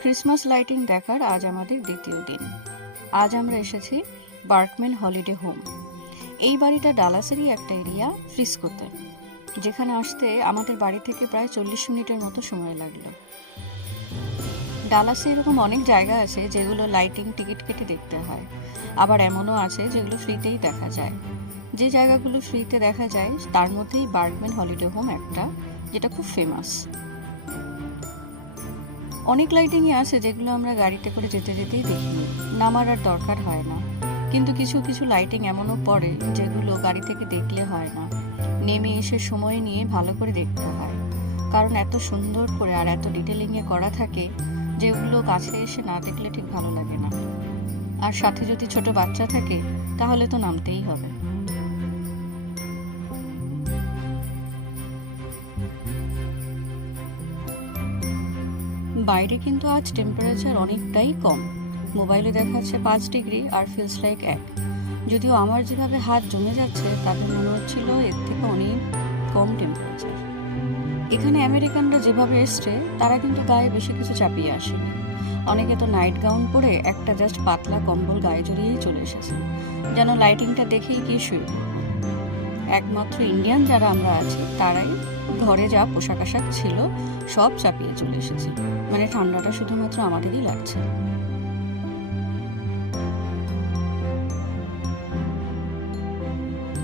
Christmas lighting দেখার আজ আমাদের দ্বিতীয় দিন। আজ আমরা এসেছি বার্কম্যান হলিডে হোম। এই বাড়িটা ডালাসেরই একটা এরিয়া, ফ্রিস্কোতে, যেখানে আসতে আমাদের বাড়ি থেকে প্রায় 40 মিনিটের মতো সময় লাগলো। ডালাসে এরকম অনেক জায়গা আছে যেগুলো লাইটিং টিকিট কেটে দেখতে হয়, আবার এমনও আছে যেগুলো ফ্রিতেই দেখা যায়। যে জায়গাগুলো ফ্রিতে দেখা যায় তার মধ্যেই বার্কম্যান হলিডে হোম একটা, যেটা খুব ফেমাস। অনেক লাইটিংই আছে যেগুলো আমরা গাড়িতে করে যেতে যেতেই দেখি, নামার আর দরকার হয় না। কিন্তু কিছু কিছু লাইটিং এমনও পড়ে যেগুলো গাড়ি থেকে দেখলে হয় না, নেমে এসে সময় নিয়ে ভালো করে দেখতে হয়, কারণ এত সুন্দর করে আর এত ডিটেলিংয়ে করা থাকে যেগুলো কাছে এসে না দেখলে ঠিক ভালো লাগে না। আর সাথে যদি ছোট বাচ্চা থাকে তাহলে তো নামতেই হবে। বাইরে কিন্তু আজ টেম্পারেচার অনেকটাই কম। মোবাইলে দেখাচ্ছে 5 ডিগ্রি আর ফিলস লাইক 1। যদিও আমার যেভাবে হাত জমে যাচ্ছে তাতে মনে হচ্ছিল এর থেকে অনেক কম টেম্পারেচার। এখানে আমেরিকানরা যেভাবে এসছে তারা কিন্তু গায়ে বেশি কিছু চাপিয়ে আসেনি। অনেকে তো নাইট গাউন পরে একটা জাস্ট পাতলা কম্বল গায়ে জড়িয়েই চলে এসেছে, যেন লাইটিংটা দেখেই গিয়ে শুয়ে পড়ব। একমাত্র ইন্ডিয়ান যারা আমরা আছি তারাই ঘরে যা পোশাক আশাক ছিল সব চাপিয়ে চলে এসেছি, মানে ঠান্ডাটা শুধুমাত্র আমাদেরই লাগছে।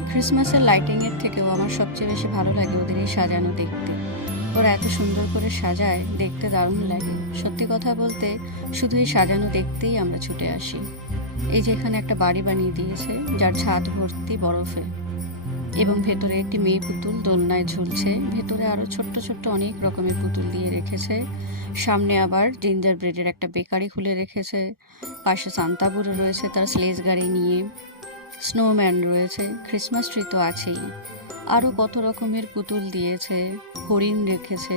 ক্রিসমাসের লাইটিং এর থেকেও আমার সবচেয়ে বেশি ভালো লাগে ওদের এই সাজানো দেখতে। ওরা এত সুন্দর করে সাজায়, দেখতে দারুণ লাগে। সত্যি কথা বলতে শুধু এই সাজানো দেখতেই আমরা ছুটে আসি। এই যে এখানে একটা বাড়ি বানিয়ে দিয়েছে যার ছাদ ভর্তি বরফে, এবং ভেতরে একটি মেয়ে পুতুল দোলনায় ঝুলছে। ভেতরে আরো ছোট্ট ছোট্ট অনেক রকমের পুতুল দিয়ে রেখেছে। সামনে আবার জিঞ্জার ব্রেডের একটা বেকারি খুলে রেখেছে। পাশে সান্তা বুড়ো রয়েছে তার স্লেজ গাড়ি নিয়ে, স্নোম্যান রয়েছে, ক্রিসমাস ট্রি তো আছেই, আরও কত রকমের পুতুল দিয়েছে, হরিণ রেখেছে।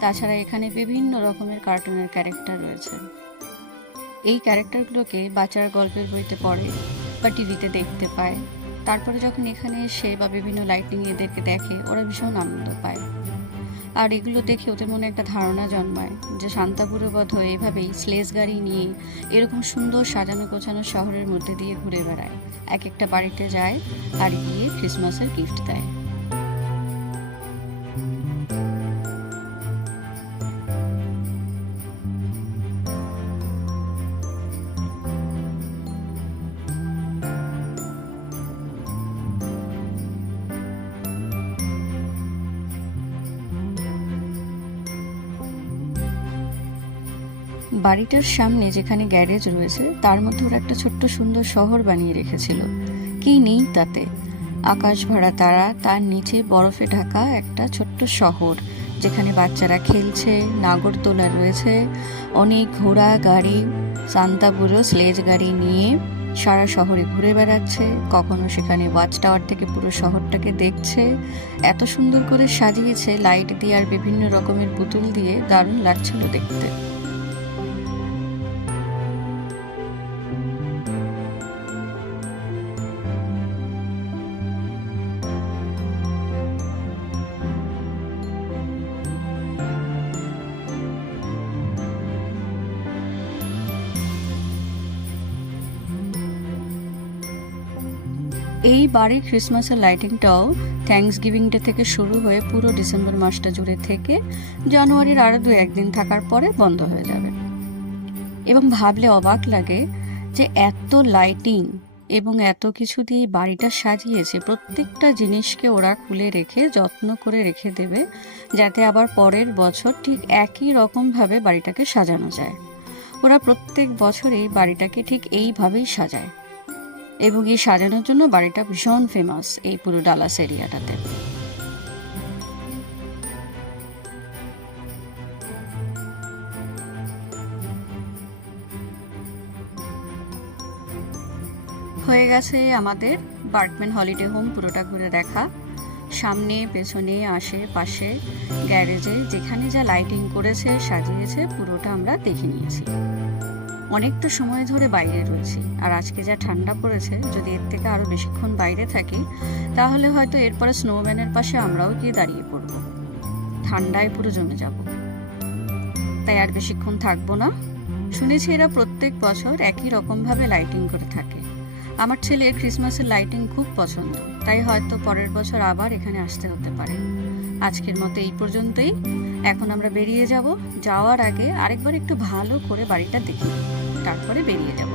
তাছাড়া এখানে বিভিন্ন রকমের কার্টুনের ক্যারেক্টার রয়েছে। এই ক্যারেক্টারগুলোকে বাচ্চারা গল্পের বইতে পড়ে বা টিভিতে দেখতে পায়। তারপরে যখন এখানে এসে বা বিভিন্ন লাইটিং এদেরকে দেখে ওরা ভীষণ আনন্দ পায়। আর এগুলো দেখে ওদের মনে একটা ধারণা জন্মায় যে শান্তাপুরে বোধহয় এভাবেই স্লেজ গাড়ি নিয়ে এরকম সুন্দর সাজানো গোছানো শহরের মধ্যে দিয়ে ঘুরে বেড়ায়, এক একটা বাড়িতে যায় আর গিয়ে ক্রিসমাসের গিফট দেয়। বাড়িটার সামনে যেখানে গ্যারেজ রয়েছে তার মধ্যে ওরা একটা ছোট্ট সুন্দর শহর বানিয়ে রেখেছিল। কি নেই তাতে, আকাশ ভরা তারা, তার নিচে বরফে ঢাকা একটা ছোট্ট শহর যেখানে বাচ্চারা খেলছে, নাগরদোলা রয়েছে, অনেক ঘোড়া গাড়ি, সান্তা বুড়ো স্লেজ গাড়ি নিয়ে সারা শহরে ঘুরে বেড়াচ্ছে। কখনো সেখানে ওয়াচ টাওয়ার থেকে পুরো শহরটাকে দেখছে। এত সুন্দর করে সাজিয়েছে লাইট দিয়ে আর বিভিন্ন রকমের পুতুল দিয়ে, দারুণ লাগছিল দেখতে। এই বাড়ির ক্রিসমাসের লাইটিংটাও থ্যাঙ্কস গিভিং ডে থেকে শুরু হয়ে পুরো ডিসেম্বর মাসটা জুড়ে থেকে জানুয়ারির আরও 2-1 দিন থাকার পরে বন্ধ হয়ে যাবে। এবং ভাবলে অবাক লাগে যে এত লাইটিং এবং এত কিছু দিয়ে বাড়িটা সাজিয়েছে, প্রত্যেকটা জিনিসকে ওরা খুলে রেখে যত্ন করে রেখে দেবে যাতে আবার পরের বছর ঠিক একই রকমভাবে বাড়িটাকে সাজানো যায়। ওরা প্রত্যেক বছরই বাড়িটাকে ঠিক এইভাবেই সাজায়, এবং এই সাজানোর জন্য বাড়িটা ভীষণ ফেমাস এই পুরো ডালাস এরিয়াটাতে। হয়ে গেছে আমাদের বার্কম্যান হলিডে হোম পুরোটা ঘুরে দেখা। সামনে পেছনে আশেপাশে গ্যারেজে যেখানে যা লাইটিং করেছে সাজিয়েছে পুরোটা আমরা দেখে নিয়েছি। অনেকটা সময় ধরে বাইরে রয়েছি, আর আজকে যা ঠান্ডা পড়েছে, যদি এর থেকে আরও বেশিক্ষণ বাইরে থাকি তাহলে হয়তো এরপরে স্নোম্যানের পাশে আমরাও গিয়ে দাঁড়িয়ে পড়ব, ঠান্ডায় পুরো জমে যাব। তাই আর বেশিক্ষণ থাকবো না। শুনেছি এরা প্রত্যেক বছর একই রকমভাবে লাইটিং করে থাকে। আমার ছেলের ক্রিসমাসের লাইটিং খুব পছন্দ, তাই হয়তো পরের বছর আবার এখানে আসতে হতে পারে। আজকের মতো এই পর্যন্তই। এখন আমরা বেরিয়ে যাব। যাওয়ার আগে আরেকবার একটু ভালো করে বাড়িটা দেখি, তারপরে বেরিয়ে যাব।